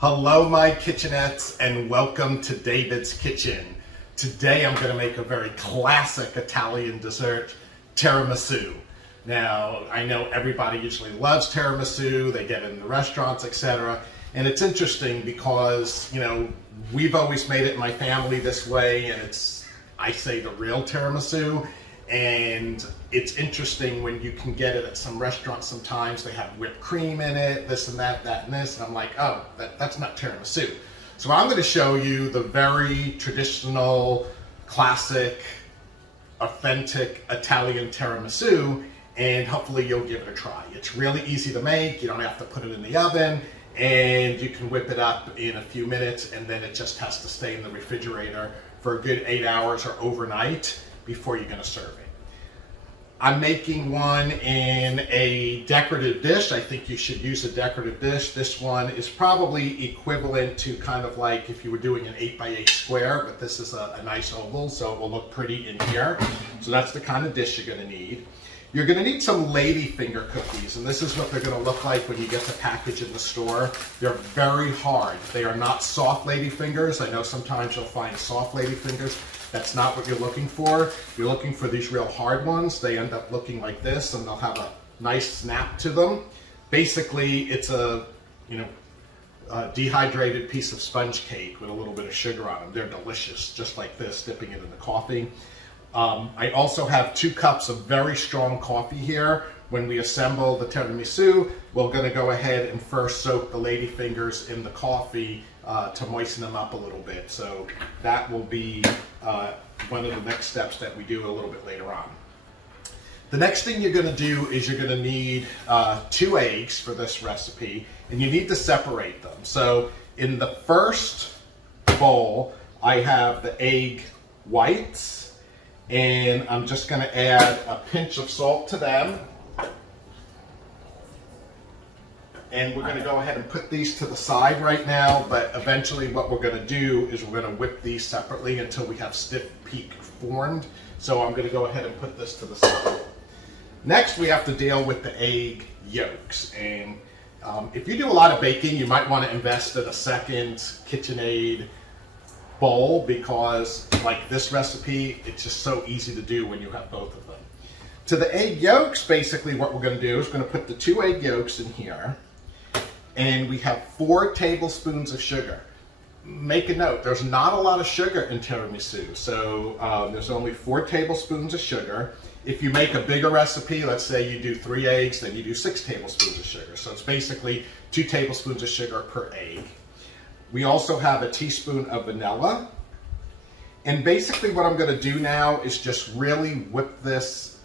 Hello my kitchenettes and welcome to David's Kitchen. Today I'm going to make a very classic Italian dessert, tiramisu. Now I know everybody usually loves tiramisu, they get it in the restaurants, etc. And it's interesting because, we've always made it in my family this way, and it's, I say, the real tiramisu. And it's interesting when you can get it at some restaurants. Sometimes they have whipped cream in it, this and that, that and this, and I'm like, oh, that's not tiramisu. So I'm going to show you the very traditional, classic, authentic Italian tiramisu, and hopefully you'll give it a try. It's really easy to make, you don't have to put it in the oven, and you can whip it up in a few minutes, and then it just has to stay in the refrigerator for a good 8 hours or overnight before you're going to serve it. I'm making one in a decorative dish. I think you should use a decorative dish. This one is probably equivalent to kind of like if you were doing an 8x8 square, but this is a nice oval, so it will look pretty in here. So that's the kind of dish you're going to need. You're going to need some Ladyfinger cookies, and this is what they're going to look like when you get the package in the store. They're very hard. They are not soft Ladyfingers. I know sometimes you'll find soft Ladyfingers. That's not what you're looking for. You're looking for these real hard ones. They end up looking like this, and they'll have a nice snap to them. Basically, it's a dehydrated piece of sponge cake with a little bit of sugar on them. They're delicious, just like this, dipping it in the coffee. I also have 2 cups of very strong coffee here. When we assemble the tiramisu, we're going to go ahead and first soak the Ladyfingers in the coffee to moisten them up a little bit. So that will be one of the next steps that we do a little bit later on. The next thing you're going to do is you're going to need 2 eggs for this recipe, and you need to separate them. So in the first bowl, I have the egg whites, and I'm just going to add a pinch of salt to them. And we're going to go ahead and put these to the side right now, but eventually what we're going to do is we're going to whip these separately until we have stiff peak formed. So I'm going to go ahead and put this to the side. Next, we have to deal with the egg yolks. And if you do a lot of baking, you might want to invest in a second KitchenAid bowl, because like this recipe, it's just so easy to do when you have both of them. To the egg yolks, basically what we're going to do is we're going to put the 2 egg yolks in here, and we have 4 tablespoons of sugar. Make a note, there's not a lot of sugar in tiramisu, so there's only 4 tablespoons of sugar. If you make a bigger recipe, let's say you do 3 eggs, then you do 6 tablespoons of sugar. So it's basically 2 tablespoons of sugar per egg. We also have a teaspoon of vanilla. And basically what I'm going to do now is just really whip this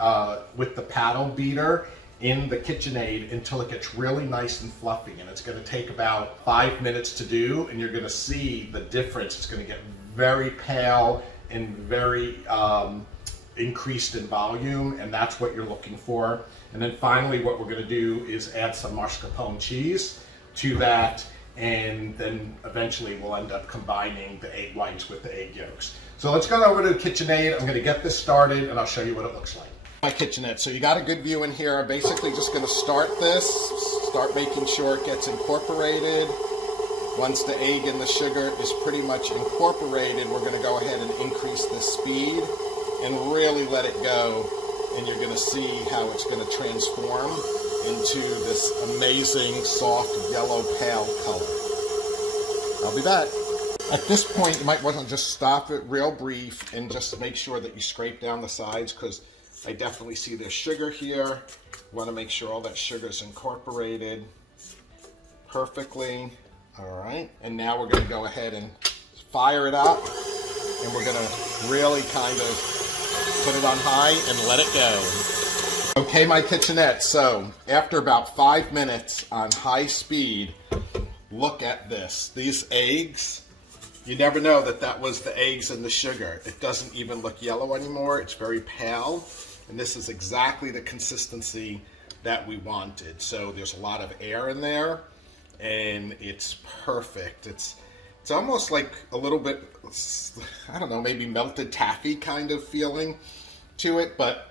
with the paddle beater in the KitchenAid until it gets really nice and fluffy. And it's going to take about 5 minutes to do, and you're going to see the difference. It's going to get very pale and very increased in volume, and that's what you're looking for. And then finally what we're going to do is add some mascarpone cheese to that, and then eventually we'll end up combining the egg whites with the egg yolks. So let's go over to the KitchenAid. I'm going to get this started, and I'll show you what it looks like. My kitchenette. So you got a good view in here. I'm basically just going to start making sure it gets incorporated. Once the egg and the sugar is pretty much incorporated, we're going to go ahead and increase the speed and really let it go, and you're going to see how it's going to transform into this amazing soft yellow pale color. I'll be back. At this point, you might want to just stop it real brief and just make sure that you scrape down the sides, because I definitely see there's sugar here. You want to make sure all that sugar is incorporated perfectly. All right, and now we're going to go ahead and fire it up, and we're going to really kind of put it on high and let it go. Okay, my kitchenette, so after about 5 minutes on high speed, look at this. These eggs, you never know that was the eggs and the sugar. It doesn't even look yellow anymore. It's very pale, and this is exactly the consistency that we wanted. So there's a lot of air in there, and it's perfect. It's almost like a little bit, I don't know, maybe melted taffy kind of feeling to it, but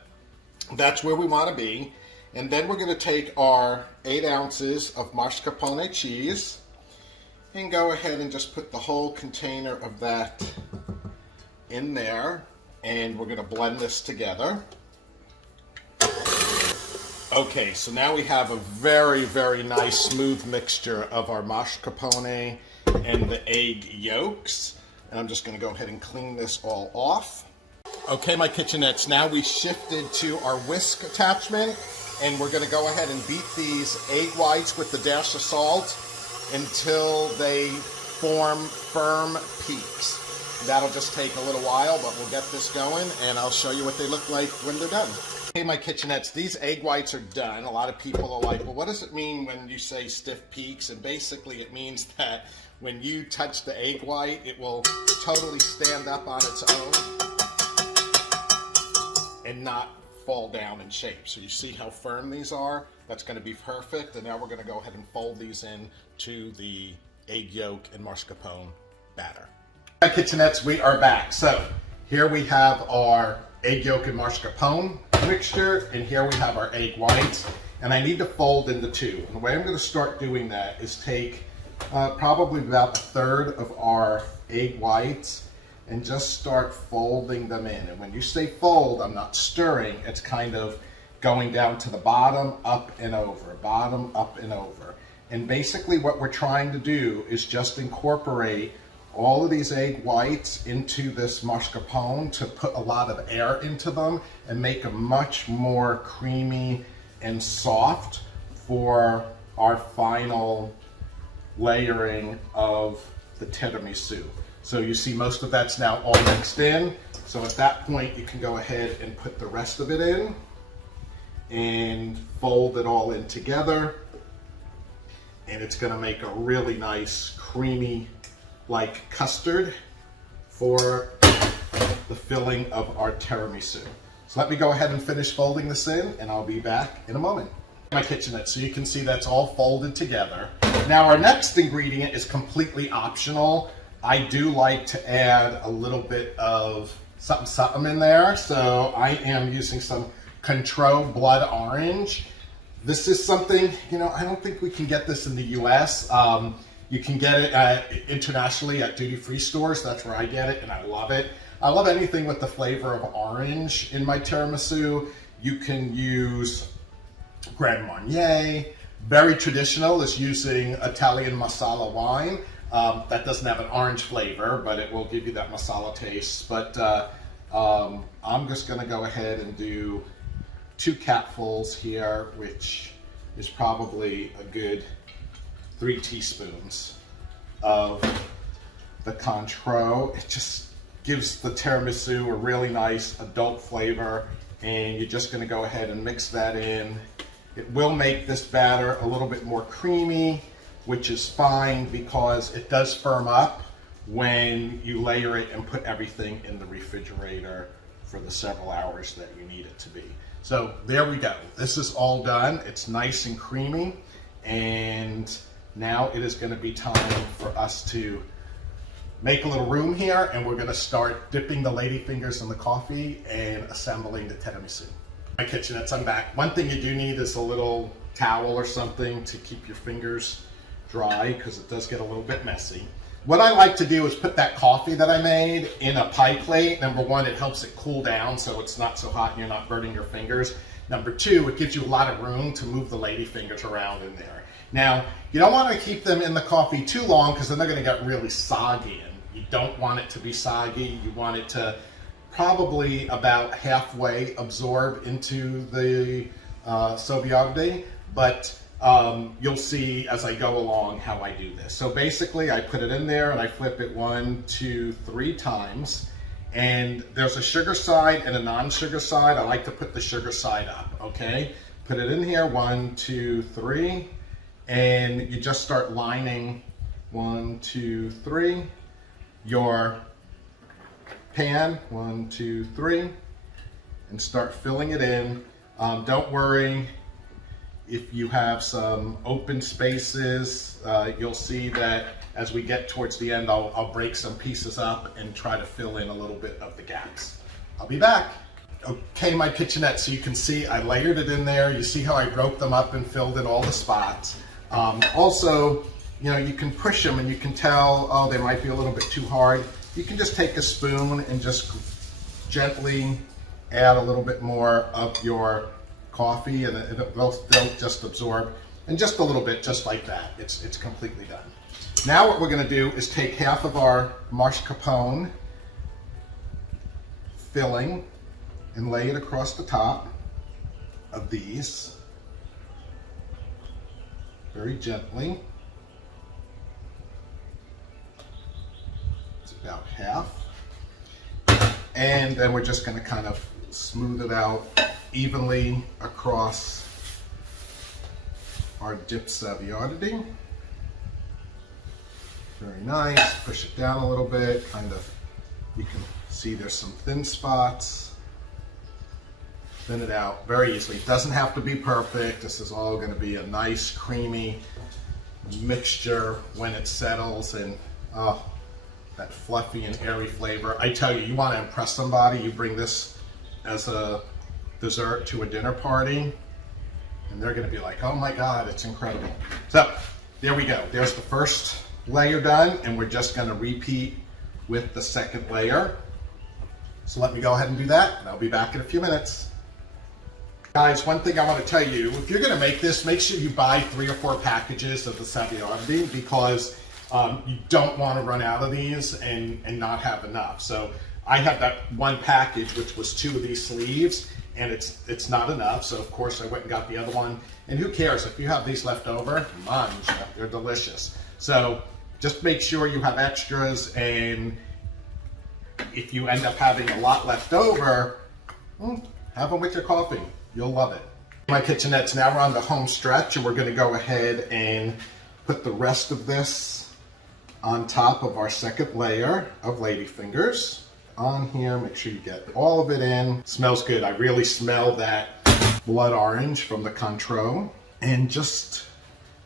that's where we want to be. And then we're going to take our 8 ounces of mascarpone cheese, And go ahead and just put the whole container of that in there. And we're going to blend this together. Okay, so now we have a very, very nice smooth mixture of our mascarpone and the egg yolks. And I'm just going to go ahead and clean this all off. Okay, my kitchenettes, now we shifted to our whisk attachment, and we're going to go ahead and beat these egg whites with the dash of salt until they form firm peaks. That'll just take a little while, but we'll get this going, and I'll show you what they look like when they're done. Okay, my kitchenettes, these egg whites are done. A lot of people are like, well, what does it mean when you say stiff peaks? And basically it means that when you touch the egg white, it will totally stand up on its own and not fall down in shape. So you see how firm these are? That's going to be perfect. And now we're going to go ahead and fold these in to the egg yolk and mascarpone batter. My kitchenettes, we are back. So here we have our egg yolk and mascarpone mixture, and here we have our egg whites. And I need to fold into two. And the way I'm going to start doing that is take probably about a third of our egg whites and just start folding them in. And when you say fold, I'm not stirring. It's kind of going down to the bottom, up and over, bottom, up and over. And basically what we're trying to do is just incorporate all of these egg whites into this mascarpone to put a lot of air into them and make them much more creamy and soft for our final layering of the tiramisu. So you see most of that's now all mixed in. So at that point you can go ahead and put the rest of it in and fold it all in together. And it's going to make a really nice creamy like custard for the filling of our tiramisu. So let me go ahead and finish folding this in, and I'll be back in a moment. My kitchenette, so you can see that's all folded together. Now our next ingredient is completely optional. I do like to add a little bit of something in there, so I am using some Cointreau blood orange. This is something, you know, I don't think we can get this in the US. You can get it internationally at duty-free stores. That's where I get it, and I love it. I love anything with the flavor of orange in my tiramisu. You can use Grand Marnier. Very traditional is using Italian masala wine. That doesn't have an orange flavor, but it will give you that masala taste. But I'm just going to go ahead and do 2 capfuls here, which is probably a good 3 teaspoons of the Cointreau. It just gives the tiramisu a really nice adult flavor, and you're just going to go ahead and mix that in. It will make this batter a little bit more creamy, which is fine because it does firm up when you layer it and put everything in the refrigerator for the several hours that you need it to be. So there we go. This is all done. It's nice and creamy, and now it is going to be time for us to make a little room here, and we're going to start dipping the Ladyfingers in the coffee and assembling the tiramisu. My kitchenettes, I'm back. One thing you do need is a little towel or something to keep your fingers dry because it does get a little bit messy. What I like to do is put that coffee that I made in a pie plate. Number one, it helps it cool down so it's not so hot and you're not burning your fingers. Number two, it gives you a lot of room to move the Ladyfingers around in there. Now, you don't want to keep them in the coffee too long because then they're going to get really soggy. And you don't want it to be soggy. You want it to probably about halfway absorb into the soviagde, but you'll see as I go along how I do this. So basically I put it in there and I flip it 1, 2, 3 times, and there's a sugar side and a non-sugar side. I like to put the sugar side up, okay? Put it in here, 1, 2, 3, and you just start lining 1, 2, 3, your pan, 1, 2, 3, and start filling it in. Don't worry if you have some open spaces. You'll see that as we get towards the end, I'll break some pieces up and try to fill in a little bit of the gaps. I'll be back. Okay, my kitchenette, so you can see I layered it in there. You see how I broke them up and filled in all the spots. Also, you know, you can push them and you can tell, oh, they might be a little bit too hard. You can just take a spoon and just gently add a little bit more of your coffee, and they'll just absorb, and just a little bit, just like that. It's completely done. Now what we're going to do is take half of our mascarpone filling and lay it across the top of these very gently. It's about half. And then we're just going to kind of smooth it out evenly across our dipped Saviardity. Very nice. Push it down a little bit. Kind of, you can see there's some thin spots. Thin it out very easily. It doesn't have to be perfect. This is all going to be a nice, creamy mixture when it settles, and oh, that fluffy and airy flavor. I tell you, you want to impress somebody, you bring this as a dessert to a dinner party, and they're going to be like, oh my God, it's incredible. So there we go. There's the first layer done, and we're just going to repeat with the second layer. So let me go ahead and do that, and I'll be back in a few minutes. Guys, one thing I want to tell you, if you're going to make this, make sure you buy 3 or 4 packages of the Saviardity, because you don't want to run out of these and not have enough. So I have that one package, which was 2 of these sleeves, and it's not enough. So of course I went and got the other one. And who cares if you have these left over? Munch, they're delicious. So just make sure you have extras, and if you end up having a lot left over, have them with your coffee. You'll love it. My kitchenettes, now we're on the home stretch, and we're going to go ahead and put the rest of this on top of our second layer of Ladyfingers. On here, make sure you get all of it in. Smells good. I really smell that blood orange from the Cointreau. And just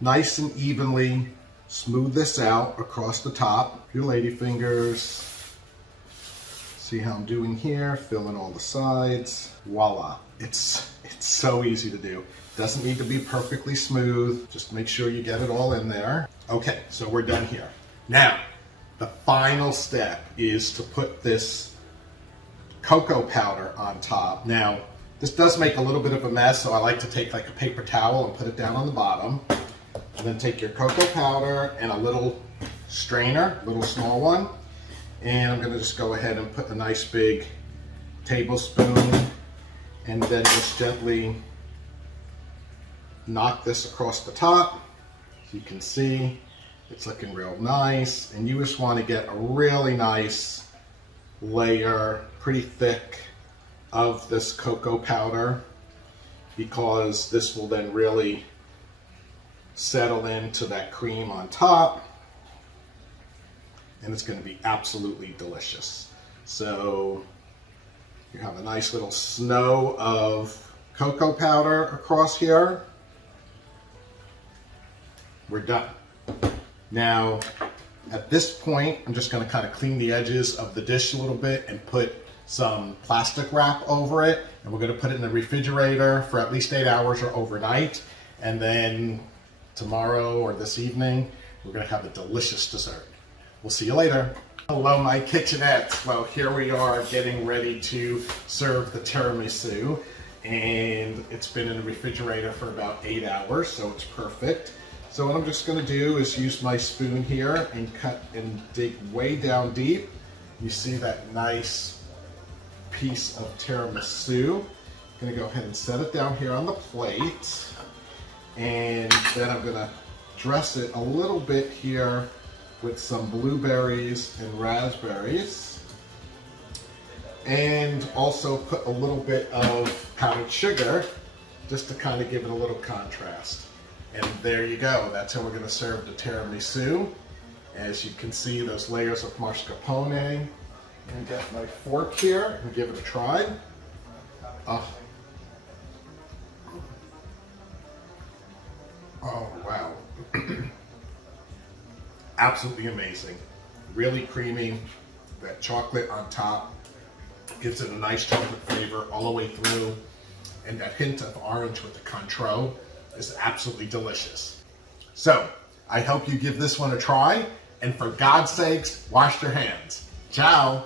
nice and evenly smooth this out across the top. Your Ladyfingers. See how I'm doing here, fill in all the sides. Voila. It's so easy to do. Doesn't need to be perfectly smooth. Just make sure you get it all in there. Okay, so we're done here. Now, the final step is to put this cocoa powder on top. Now, this does make a little bit of a mess, so I like to take like a paper towel and put it down on the bottom. And then take your cocoa powder and a little strainer, little small one. And I'm gonna just go ahead and put a nice big tablespoon, and then just gently knock this across the top. So you can see it's looking real nice, and you just want to get a really nice layer, pretty thick, of this cocoa powder, because this will then really settle into that cream on top, and it's going to be absolutely delicious. So you have a nice little snow of cocoa powder across here. We're done. Now, at this point, I'm just going to kind of clean the edges of the dish a little bit and put some plastic wrap over it. And we're going to put it in the refrigerator for at least 8 hours or overnight. And then tomorrow or this evening, we're going to have a delicious dessert. We'll see you later. Hello, my kitchenettes. Well, here we are getting ready to serve the tiramisu. And it's been in the refrigerator for about 8 hours, so it's perfect. So what I'm just going to do is use my spoon here and cut and dig way down deep. You see that nice piece of tiramisu. I'm going to go ahead and set it down here on the plate. And then I'm going to dress it a little bit here with some blueberries and raspberries. And also put a little bit of powdered sugar just to kind of give it a little contrast. And there you go. That's how we're going to serve the tiramisu. As you can see, those layers of mascarpone. I'm going to get my fork here and give it a try. Oh, wow. Absolutely amazing. Really creamy. That chocolate on top gives it a nice chocolate flavor all the way through. And that hint of orange with the Cointreau is absolutely delicious. So, I hope you give this one a try, and for God's sakes, wash your hands. Ciao.